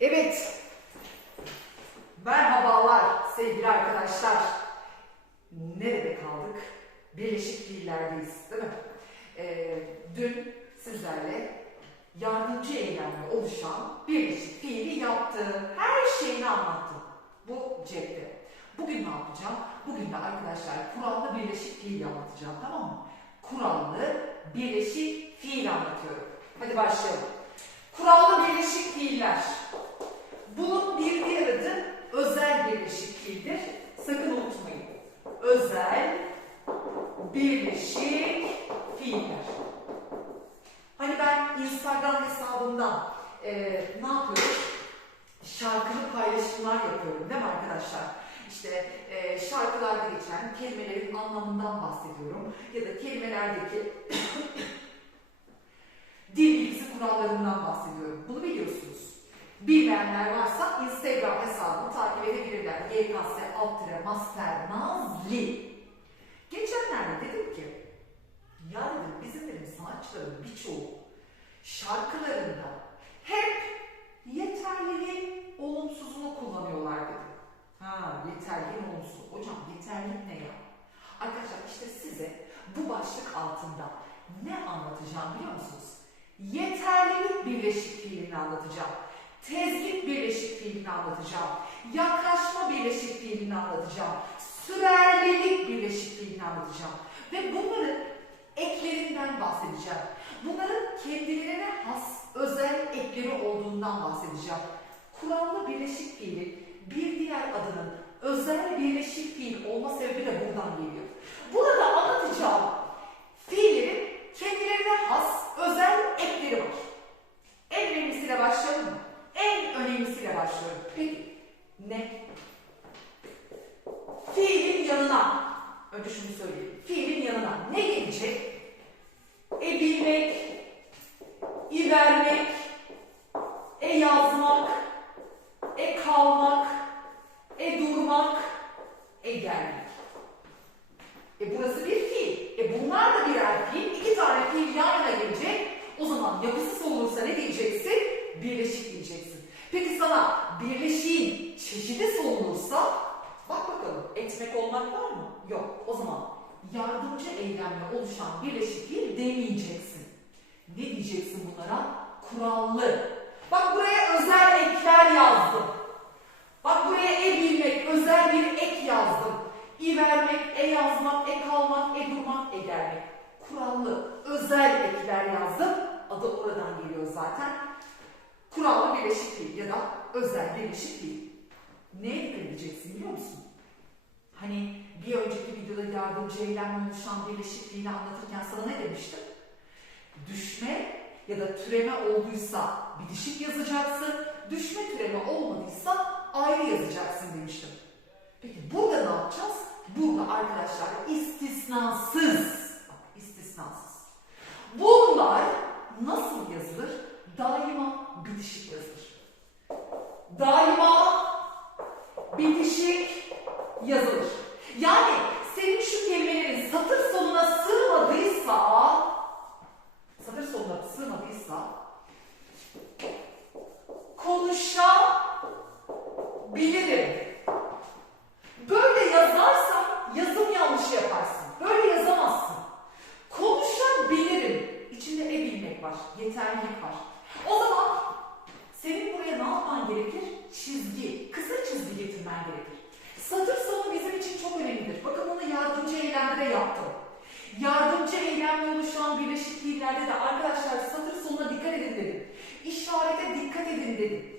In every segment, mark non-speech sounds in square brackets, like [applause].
Evet. Merhabalar sevgili arkadaşlar. Nerede kaldık? Birleşik fiillerdeyiz değil mi? Ee, dün sizlerle yardımcı eylemle oluşan birleşik fiili yaptım. Her şeyini anlattım. Bu cepte. Bugün ne yapacağım? Bugün de arkadaşlar kurallı birleşik fiil anlatacağım tamam mı? Kurallı birleşik fiil anlatıyorum. Hadi başlayalım. Kurallı birleşik fiiller. Bunun bir diğer adı özel birleşik fiildir. Sakın unutmayın. Özel birleşik fiiller. Hani ben Instagram hesabımda e, ne yapıyorum? Şarkılı paylaşımlar yapıyorum değil mi arkadaşlar? İşte e, şarkılarda geçen kelimelerin anlamından bahsediyorum. Ya da kelimelerdeki [coughs] dil bilgisi kurallarından bahsediyorum. Bunu biliyorsunuz. Bilmeyenler varsa Instagram hesabımı takip edebilirler. YKS alt tire master nazli. Geçenlerde dedim ki ya dedim bizim dedim sanatçıların birçoğu şarkılarında hep yeterliliğin olumsuzunu kullanıyorlar dedim. Ha yeterliğin olumsuz. Hocam yeterlilik ne ya? Arkadaşlar işte size bu başlık altında ne anlatacağım biliyor musunuz? Yeterlilik birleşik fiilini anlatacağım. Tezlik birleşik fiilini anlatacağım. Yaklaşma birleşik fiilini anlatacağım. Sürerlilik birleşik fiilini anlatacağım. Ve bunların eklerinden bahsedeceğim. Bunların kendilerine has özel ekleri olduğundan bahsedeceğim. Kurallı birleşik fiilin bir diğer adının özel birleşik fiil olma sebebi de buradan geliyor. Burada anlatacağım fiillerin kendilerine has özel ekleri var. En önemlisiyle başlayalım mı? En önemlisiyle başlıyorum. Peki ne? Fiilin yanına, önce şunu söyleyeyim. Fiilin yanına ne gelecek? E bilmek, i vermek, e yazmak, e kalmak, e durmak, e gelmek. E burası bir fiil. E bunlar da birer fiil. İki tane fiil yan yana gelecek. O zaman yapısı olursa ne diyeceksin? Birleşik diyeceksin. Peki sana birleşiğin çeşidi sorulursa bak bakalım etmek olmak var mı? Yok. O zaman yardımcı eylemle oluşan birleşik fiil demeyeceksin. Ne diyeceksin bunlara? Kurallı. Bak buraya özel ekler yazdım. Bak buraya e bilmek, özel bir ek yazdım. İ vermek, e yazmak, e kalmak, e durmak, e gelmek. Kurallı, özel ekler yazdım. Adı oradan geliyor zaten. Kurallı birleşik fiil ya da özel birleşik fiil. Neye dikkat edeceksin biliyor musun? Hani bir önceki videoda yardımcı eylemle oluşan birleşik fiili anlatırken sana ne demiştim? Düşme ya da türeme olduysa bitişik yazacaksın. Düşme türeme olmadıysa ayrı yazacaksın demiştim. Peki burada ne yapacağız? Burada arkadaşlar istisnasız. Bak istisnasız. Bunlar nasıl yazılır? Daima bitişik yazılır. Daima bitişik yazılır. Yani senin şu kelimelerin satır sonuna sığmadıysa satır sonuna sığmadıysa konuşabilirim. Böyle yazarsan yazım yanlışı yaparsın. Böyle yazamazsın. Konuşabilirim. İçinde e bilmek var. Yeterlilik var. O zaman senin buraya ne yapman gerekir? Çizgi, kısa çizgi getirmen gerekir. Satır sonu bizim için çok önemlidir. Bakın bunu yardımcı eylemde de yaptım. Yardımcı eylemle oluşan birleşik fiillerde de arkadaşlar satır sonuna dikkat edin dedim. İşarete dikkat edin dedim.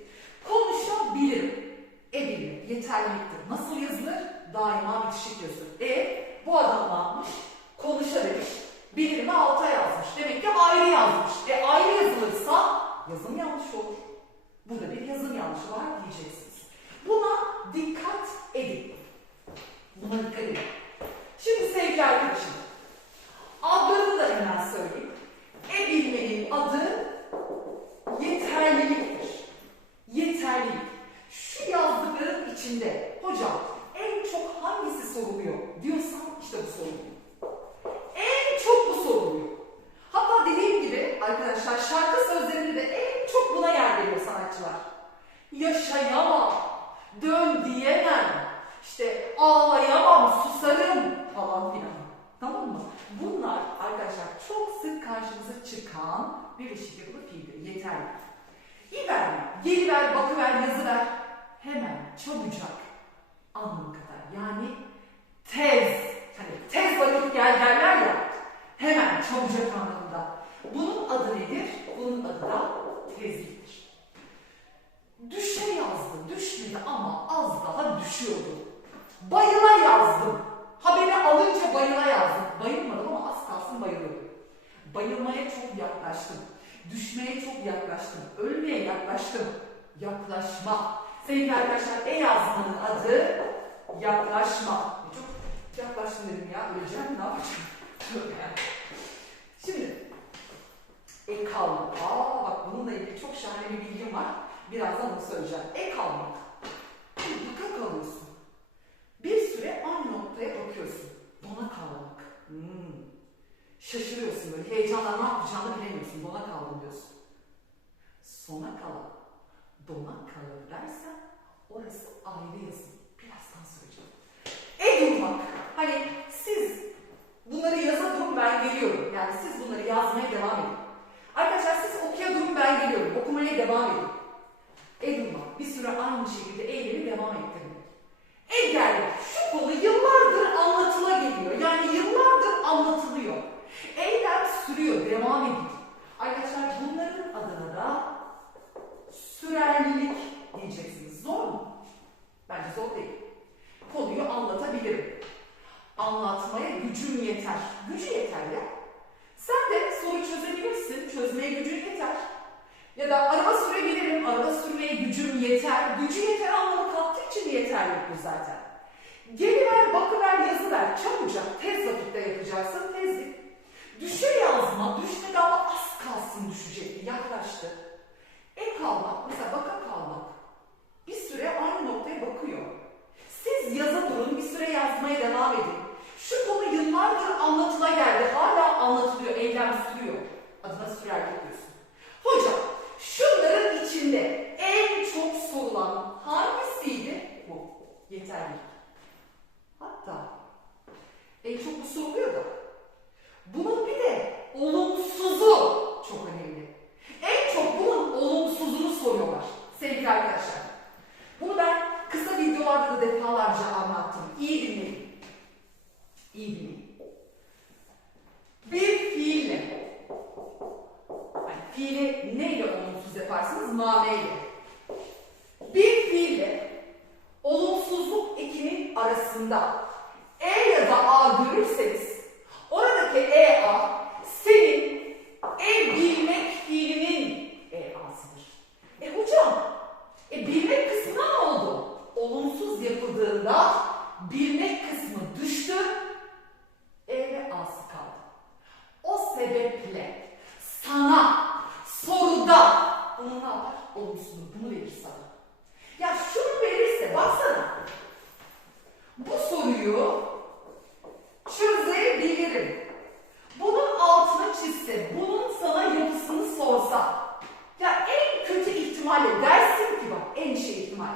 Konuşabilirim. E bilmek yeterliliktir. Nasıl yazılır? Daima bitişik yazılır. E bu adam ne yapmış? Konuşa demiş. Bilirimi alta yazmış. Demek ki ayrı yazmış. E ayrı yazılırsa yazım yanlış olur. Burada bir yazım yanlışı var diyeceksiniz. Buna dikkat edin. Buna dikkat edin. Şimdi sevgili arkadaşım, adlarını da hemen söyleyeyim. E bilmenin adı yeterliliktir. Yeterlilik. Şu yazdıkların içinde hocam en çok hangisi soruluyor diyorsan işte bu soruluyor. En çok bu soruluyor. Hatta dediğim gibi arkadaşlar şarkı sözlerinde de en çok buna yer veriyor sanatçılar. yaşayamam, dön diyemem, işte ağlayamam, susarım falan filan. Tamam mı? Bunlar arkadaşlar çok sık karşımıza çıkan birleşik yapılı fiildir. Yeterli. İver, geliver, bakıver, yazıver. Hemen, çabucak anlamı kadar. Yani tez. Hani tez vakit gel derler ya. Hemen, çabucak anlamında. Bunun adı nedir? Bunun adı da tezliktir. Düşe yazdı, düşmedi ama az daha düşüyordu. Bayıla yazdım. Haberi alınca bayıla yazdım. Bayılmadım ama az kalsın bayılıyordum. Bayılmaya çok yaklaştım. Düşmeye çok yaklaştım. Ölmeye yaklaştım. Yaklaşma. Sevgili arkadaşlar, e yazmanın adı yaklaşma. Çok yaklaştım dedim ya. Öleceğim ne yapacağım? [laughs] Şimdi ek kalmak. Aa bak bununla ilgili çok şahane bir bilgim var. Birazdan onu söyleyeceğim. Ek kalmak. Baka kalıyorsun. Bir süre aynı noktaya bakıyorsun. Dona kalmak. Hmm. Şaşırıyorsun böyle. Heyecanla ne yapacağını bilemiyorsun. Dona kaldım diyorsun. Sona kalan, dona kalır dersen orası ayrı yazın. Birazdan söyleyeceğim. E durmak. Hani siz bunları yaza durun ben geliyorum. Yani siz bunları yazmaya devam edin. Arkadaşlar siz okuya durun ben geliyorum. Okumaya devam edin. E durmak. Bir süre aynı şekilde eylemi devam ettirmek. E gelmek. Şu konu yıllardır anlatıla geliyor. Yani yıllardır anlatılıyor. Eylem sürüyor, devam ediyor. Arkadaşlar bunların adına da sürerlilik diyeceksiniz. Zor mu? Bence zor değil. Konuyu anlatabilirim. Anlatmaya gücüm yeter. Gücü yeter ya. Sen de soru çözebilirsin. Çözmeye gücün yeter. Ya da araba sürebilirim. Araba sürmeye gücüm yeter. Gücü yeter anlamı kattığı için yeterli bu zaten. Geliver, bakıver, yazıver. Çabucak, tez vakitte yapacaksın. Tezlik. Düşe yazma, düşmedi ama az kalsın düşecekti. Yaklaştı. E kalmak, mesela baka kalmak. Bir süre aynı noktaya bakıyor. Siz yaza durun, bir süre yazmaya devam edin. Şu konu yıllardır anlatıla geldi. Hala anlatılıyor, eylem sürüyor. Adına sürerlik diyorsun. Hocam, şunların içinde en çok sorulan hangisiydi? Bu. Yeterlilik. Hatta en çok bu soruluyor da. Bunun bir de olumsuzu çok önemli. En çok bunun olumsuzunu soruyorlar sevgili arkadaşlar. Bunu ben kısa videolarda da defalarca anlattım. İyi dinleyin. İyi dinleyin. Bir fiille, yani fiili neyle olumsuz Maneyle. Bir fiille olumsuzluk ekinin arasında E ya da A görürseniz oradaki E A senin e bilmek fiilinin E A'sıdır. E hocam, e bilmek kısmına ne oldu? Olumsuz yapıldığında bilmek kısmı düştü, E ve A'sı kaldı. O sebeple sana soruda bunu Olumsuzluğu bunu verir sana. Ya şunu verirse baksana. Bu soruyu çözebilirim. Bunun altına çizse, bunun sana yapısını sorsa. Ya en kötü ihtimalle dersin ki bak en şey ihtimal.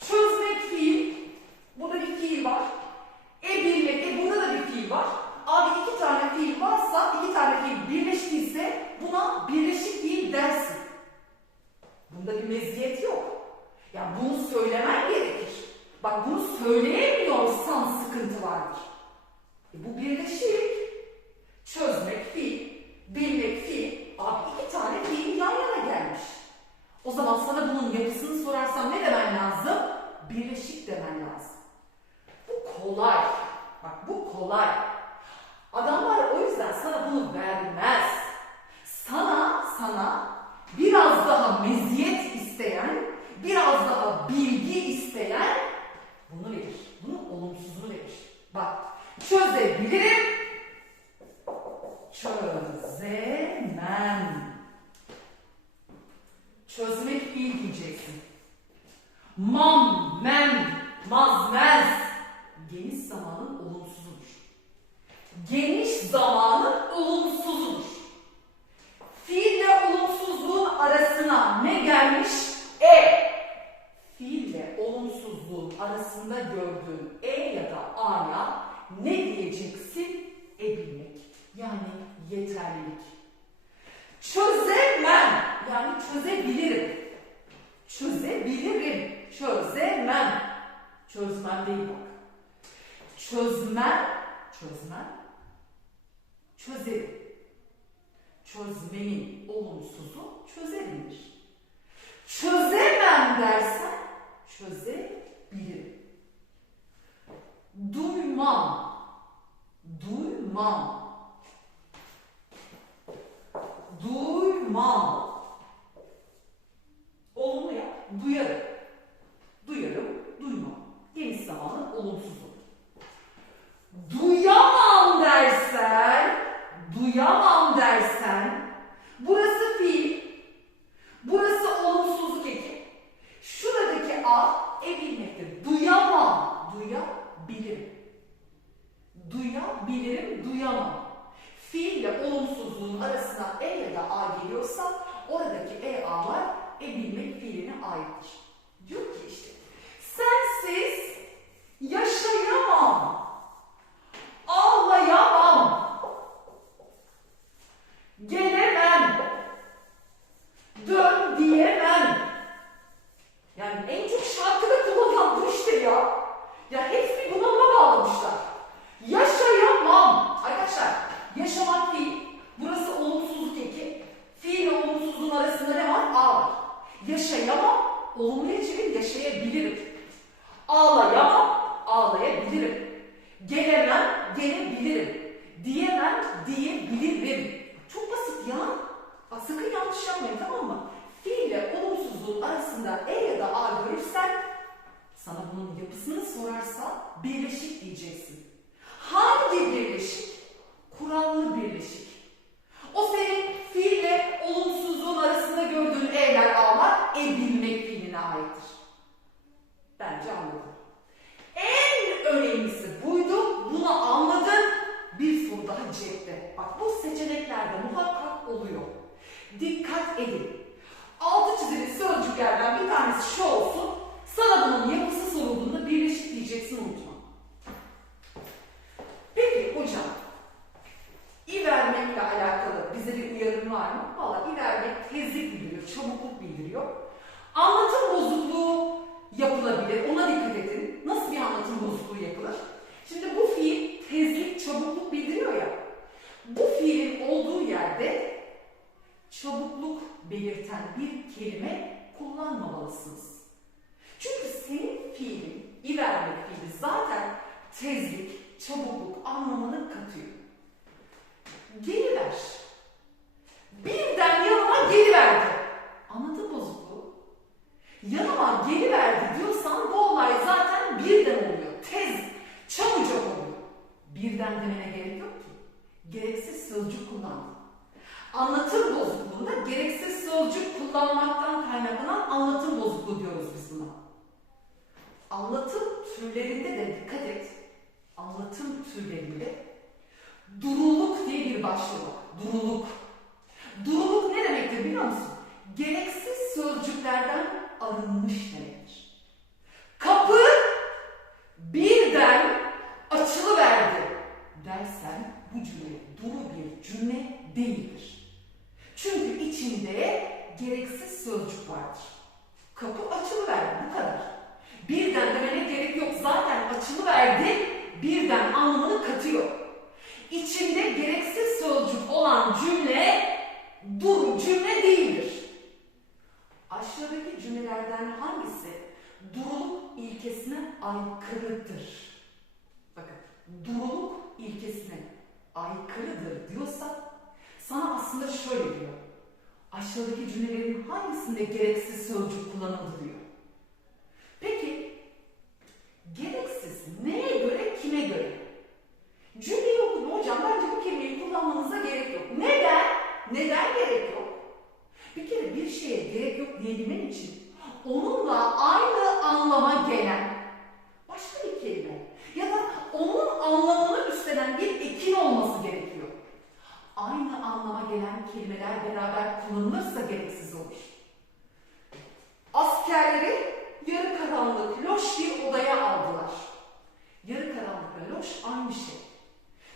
Çözmek fiil. Burada bir fiil var. E bilmek, e burada da bir fiil var. Abi iki tane fiil varsa, iki tane fiil birleştiyse buna birleşik fiil dersin. Bunda bir meziyet yok. Ya bunu söylemen gerekir. Bak bunu söyleyemiyorsan sıkıntı vardır. E bu birleşik. Çözmek fiil, bilmek fiil. Abi iki tane fiil yan yana gelmiş. O zaman sana bunun yapısını sorarsam ne demen lazım? Birleşik demen lazım. Bu kolay. Bak bu kolay. Adamlar o yüzden sana bunu vermez. Sana, sana biraz daha meziyet isteyen, biraz daha bilgi isteyen bunu verir. Bunun olumsuzunu verir. Bak çözebilirim, çözemem. Çözmek fiil diyeceksin. Mam, mem, mazmez. Geniş zamanın olumsuzudur. Geniş zamanın olumsuzudur. Fiille olumsuzluğun arasına ne gelmiş? E. olumsuzluğun arasında gördüğün E ya da A'ya ne diyeceksin? E bilmek. Yani yeterlilik. Çözemem. Yani çözebilirim. Çözebilirim. Çözemem. Çözmem değil bak. Çözmem. Çözmem. Çözerim. Çözmenin olumsuzu çözebilir. Çözemem dersen çözebilirim. Duymam. Duymam. Olumlu yap. Duyarım. Duyarım, duymam. Geniş zamanın olumsuzu. Duyamam dersen, duyamam dersen, burası fiil, burası olumsuzluk eki. Şuradaki a e bilmektir. Duyamam, duyabilirim. Duyabilirim, duyamam. Fiille olumsuzluğun arasına e ya da a geliyorsa oradaki e a'lar e bilmek fiiline aittir. Diyor ki işte sensiz yaşayamam. Ağlayamam. Gelemem. Dön diyemem. Yani en çok şarkıda kullanılan bu işte ya. Ya hepsini bunalıma bağlamışlar. Yaşayamam. Arkadaşlar yaşamak fiil. Burası olumsuzluk eki. Fiil olumsuzluğun arasında ne var? A var. Yaşayamam. Olumluya çevir yaşayabilirim. Ağlayamam. Ağlayabilirim. Gelemem. Gelebilirim. Diyemem. Diyebilirim. Çok basit ya. Bak sakın yanlış yapmayın tamam mı? Fiil ile olumsuzluğun arasında E ya da A görürsen sana bunun yapısını sorarsa birleşik diyeceksin. Hangi birleşik? Kurallı birleşik. O senin fiille olumsuzluğun arasında gördüğün E'ler A'lar e bilmek fiiline aittir. Bence anladın. En önemlisi buydu. Bunu anladın. Bir soru daha cepte. Bak bu seçeneklerde muhakkak oluyor. Edin. Altı çizili sözcüklerden bir tanesi şu olsun. Sana bunun yapısı sorulduğunda birleşik diyeceksin unutma. Peki hocam, İ vermekle alakalı bize bir uyarım var mı? Valla İ vermek tezlik bildiriyor, çabukluk bildiriyor. Anlatım bozukluğu yapılabilir, ona dikkat edin. Nasıl bir anlatım bozukluğu yapılır? Şimdi bu fiil tezlik, çabukluk bildiriyor ya. Bu fiilin olduğu yerde belirten bir kelime kullanmamalısınız. Çünkü senin fiilin, i vermek fiili zaten tezlik, çabukluk anlamını katıyor. Geliver. Birden yanıma geliverdi. Anlatım bozukluğu. Yanıma geliverdi diyorsan bu olay zaten birden oluyor. Tez, çabucak oluyor. Birden demene gerek yok ki. Gereksiz sözcük kullandın. Anlatım bozukluğunda gereksiz sözcük kullanmaktan kaynaklanan anlatım bozukluğu diyoruz biz buna. Anlatım türlerinde de dikkat et. Anlatım türlerinde duruluk diye bir başlık var. Duruluk. Duruluk ne demektir biliyor musun? Gereksiz sözcüklerden arınmış demektir. Kapı birden açılıverdi dersen bu cümle duru bir cümle değildir. Çünkü içinde gereksiz sözcük vardır. Kapı açılıverdi bu kadar. Birden demene gerek yok. Zaten açılıverdi birden anlamını katıyor. İçinde gereksiz sözcük olan cümle duru cümle değildir. Aşağıdaki cümlelerden hangisi duruluk ilkesine aykırıdır? Bakın, duruluk ilkesine aykırıdır diyorsa sana aslında şöyle diyor. Aşağıdaki cümlelerin hangisinde gereksiz sözcük kullanıldı diyor. Peki, gereksiz neye göre, kime göre? Cümleyi okudum hocam, bence bu kelimeyi kullanmanıza gerek yok. Neden? Neden gerek yok? Bir kere bir şeye gerek yok diyebilmen için onunla aynı anlama gelen başka bir kelime ya da onun anlamını üstlenen bir ekin olması gerekiyor. Aynı anlama gelen kelimeler beraber kullanılırsa gereksiz olur. Askerleri yarı karanlık, loş bir odaya aldılar. Yarı karanlıkla loş aynı şey.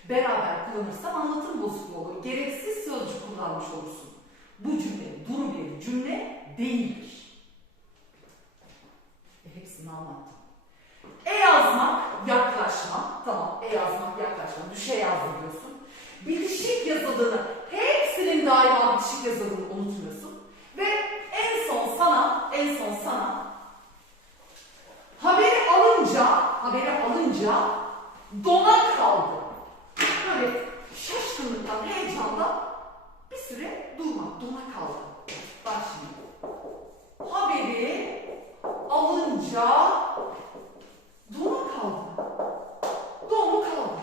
Beraber kullanırsa anlatım bozukluğu olur. Gereksiz sözcük kullanmış olursun. Bu cümle duru bir cümle değildir. E, hepsini anlattım. E yazmak, yaklaşma. Tamam, e yazmak, yaklaşma. Düşe yazdı diyorsun. Bitişik yazıldığını, daima bitişik yazıldığını unutmuyorsun. Ve en son sana, en son sana haberi alınca, haberi alınca dona kaldı. Böyle şaşkınlıktan, heyecandan bir süre durmak, dona kaldı. Bak şimdi. Haberi alınca dona kaldı. Donu kaldı.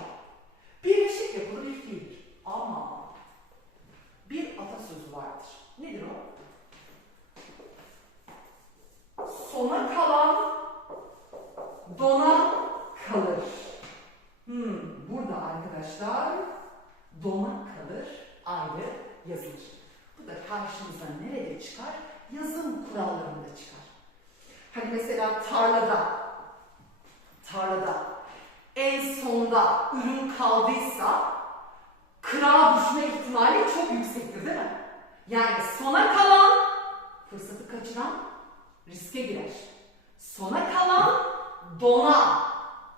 Birleşik yapılı bir fiildir. Ama bir atasözü vardır. Nedir o? Sona kalan dona kalır. Hmm, burada arkadaşlar dona kalır ayrı yazılır. Bu da karşımıza nerede çıkar? Yazım kurallarında çıkar. Hani mesela tarlada, tarlada en sonda ürün kaldıysa kırağa düşme ihtimali çok yüksektir değil mi? Yani sona kalan fırsatı kaçıran riske girer. Sona kalan dona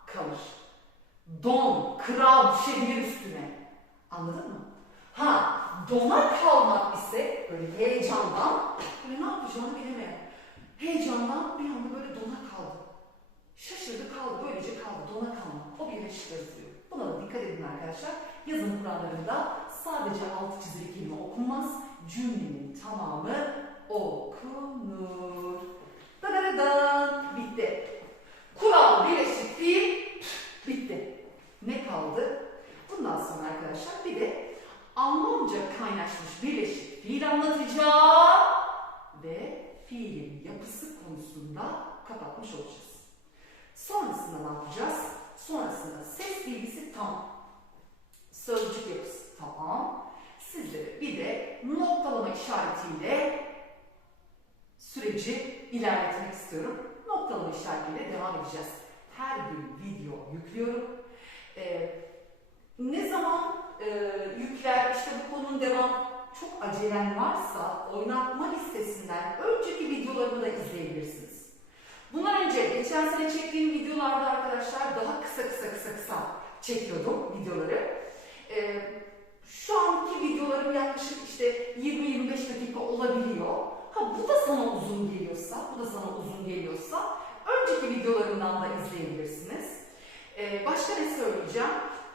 kalır. Don, kırağa düşebilir üstüne. Anladın mı? Ha, dona kalmak ise böyle heyecandan, böyle ne yapacağını bilemeyen. Heyecandan bir anda böyle dona kaldı. Şaşırdı kaldı, böylece kaldı, dona kalmak. O birleşik yazıyor. Buna da dikkat edin arkadaşlar. Yazım kurallarında sadece altı çizili kelime okunmaz, cümlenin tamamı okunur. Dadadadan, bitti. Kural birleşik fiil, bitti. Ne kaldı? Bundan sonra arkadaşlar bir de anlamca kaynaşmış birleşik fiil anlatacağım ve fiilin yapısı konusunda kapatmış olacağız. Sonrasında ne yapacağız? Sonrasında ses bilgisi tam. Sözcük yapısı tamam. Sizlere bir de noktalama işaretiyle süreci ilerletmek istiyorum. Noktalama işaretiyle devam edeceğiz. Her gün video yüklüyorum. Ee, ne zaman e, yükler işte bu konunun devam çok acelen varsa oynatma listesinden önceki videolarımı da izleyebilirsiniz. Bundan önce geçen sene çektiğim videolarda arkadaşlar daha kısa kısa kısa kısa çekiyordum videoları. Ee, şu anki videolarım yaklaşık işte 20-25 dakika olabiliyor. Ha bu da sana uzun geliyorsa, bu da sana uzun geliyorsa önceki videolarımdan da izleyebilirsiniz. Ee, başka ne söyleyeceğim?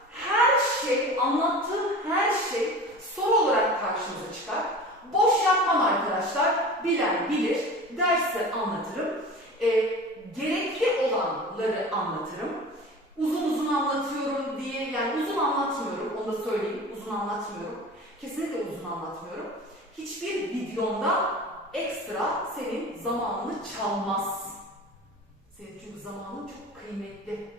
Her şey, anlattığım her şey soru olarak karşınıza çıkar. Boş yapmam arkadaşlar. Bilen bilir. Derste anlatırım. Ee, gerekli olanları anlatırım. Uzun uzun anlatıyorum diye, yani uzun anlatmıyorum, onu da söyleyeyim. Uzun anlatmıyorum. Kesinlikle uzun anlatmıyorum. Hiçbir videomda ekstra senin zamanını çalmaz. Senin çünkü zamanın çok kıymetli.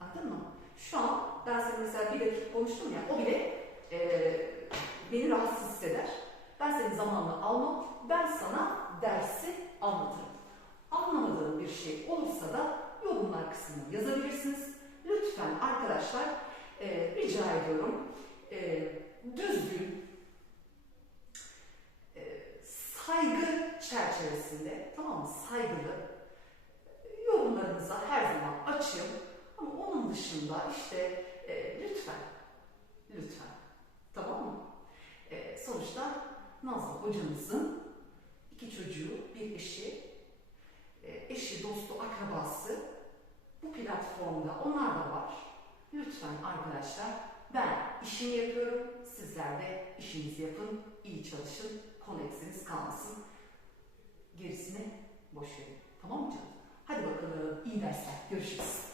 Anladın mı? Şu an ben senin mesela bir dakika konuştum ya, o bile eee, beni rahatsız hisseder. Ben senin zamanını almam, ben sana dersi anlatırım. Anlamadığın bir şey olursa da yorumlar kısmına yazabilirsiniz. Lütfen arkadaşlar eee, rica ediyorum eee, düzgün, eee, saygı çerçevesinde, tamam mı? Saygılı yorumlarınıza her zaman açığım. Ama onun dışında işte e, lütfen, lütfen, tamam mı? E, sonuçta Nazlı hocamızın iki çocuğu, bir eşi, e, eşi, dostu, akrabası bu platformda onlar da var. Lütfen arkadaşlar ben işimi yapıyorum, Sizler de işinizi yapın, iyi çalışın, konu eksiniz kalmasın. Gerisini boş verin. Tamam mı canım? Hadi bakalım iyi dersler. Görüşürüz.